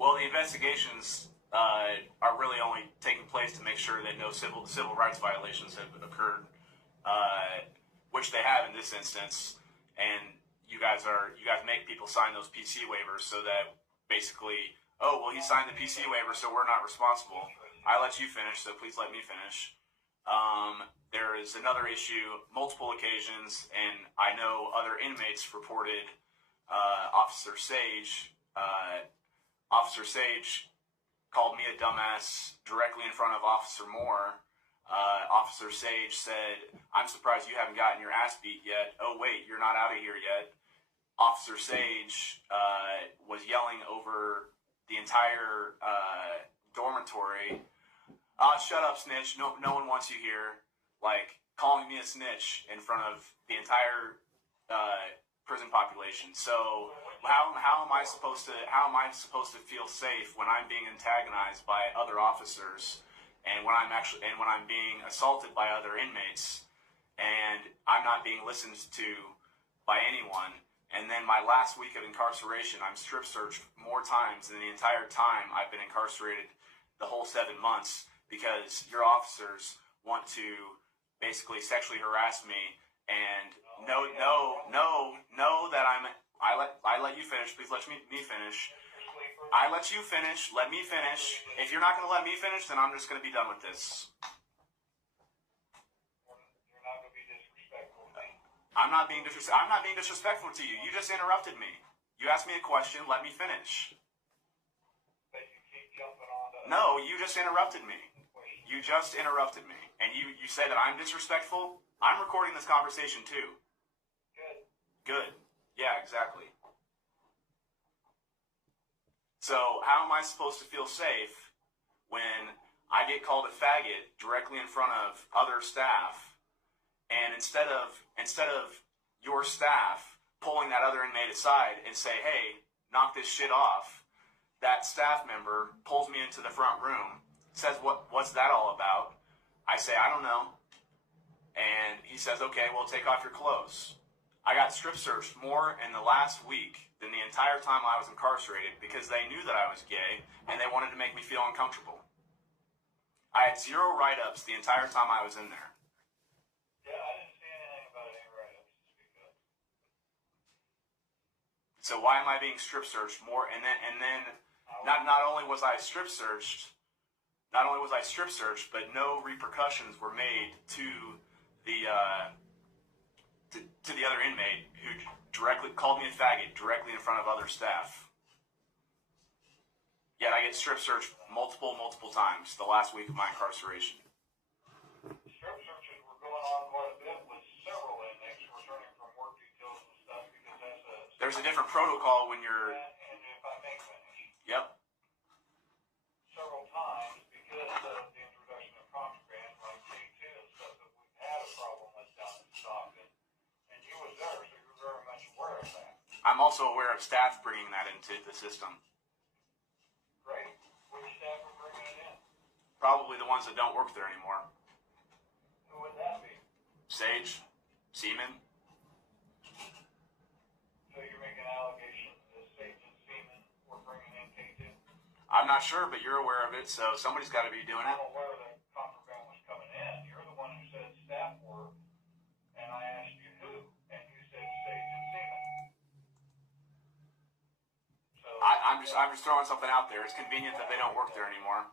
Well, the investigations are really only taking place to make sure that no civil rights violations have occurred, which they have in this instance. And you guys make people sign those PC waivers so that basically, oh, well, he signed the PC waiver, so we're not responsible. I let you finish, so please let me finish. There is another issue, multiple occasions, and I know other inmates reported Officer Sage. Officer Sage called me a dumbass directly in front of Officer Moore. Officer Sage said, "I'm surprised you haven't gotten your ass beat yet. Oh, wait, you're not out of here yet." Officer Sage was yelling over the entire dormitory. Shut up, snitch. No one wants you here. Like, calling me a snitch in front of the entire prison population. So how am I supposed to feel safe when I'm being antagonized by other officers, and when I'm being assaulted by other inmates, and I'm not being listened to by anyone? And then my last week of incarceration, I'm strip searched more times than the entire time I've been incarcerated, the whole 7 months, because your officers want to basically sexually harass me and know that I let you finish. Please let me finish. I let you finish. Let me finish. If you're not going to let me finish, then I'm just going to be done with this. You're not going to be disrespectful to me. I'm not being disrespectful to you. You just interrupted me. You asked me a question. Let me finish. But you keep jumping on to... No, you just interrupted me. You just interrupted me. And you say that I'm disrespectful? I'm recording this conversation too. Good. Yeah, exactly. So how am I supposed to feel safe when I get called a faggot directly in front of other staff, and instead of your staff pulling that other inmate aside and say, "Hey, knock this shit off," that staff member pulls me into the front room, says, what's that all about? I say, "I don't know." And he says, "Okay, well, take off your clothes." I got strip searched more in the last week than the entire time I was incarcerated because they knew that I was gay and they wanted to make me feel uncomfortable. I had 0 write-ups the entire time I was in there. Yeah, I didn't see anything about any write-ups to speak of. So why am I being strip searched more? And then not only was I strip searched, but no repercussions were made to the other inmate who directly called me a faggot directly in front of other staff. Yet I get strip searched multiple times the last week of my incarceration. Strip searches were going on quite a bit with several inmates returning from work details and stuff because there's a different protocol when you're... And if I may finish. Yep. Several times because of the introduction of contraband like K.B I and stuff that we've had a problem with down in Stockton. And you was there, so you're very much aware of that. I'm also aware of staff bringing that into the system. Great. Which staff are bringing it in? Probably the ones that don't work there anymore. Who would that be? Sage, Seaman. So you're making allegations that Sage and Seaman were bringing in K.B I? I'm not sure, but you're aware of it, so somebody's got to be doing it. I'm aware that contraband was coming in. You're the one who said staff were, and I asked you who, and you said Sage and Seaman. So I'm just throwing something out there. It's convenient that they don't work there anymore.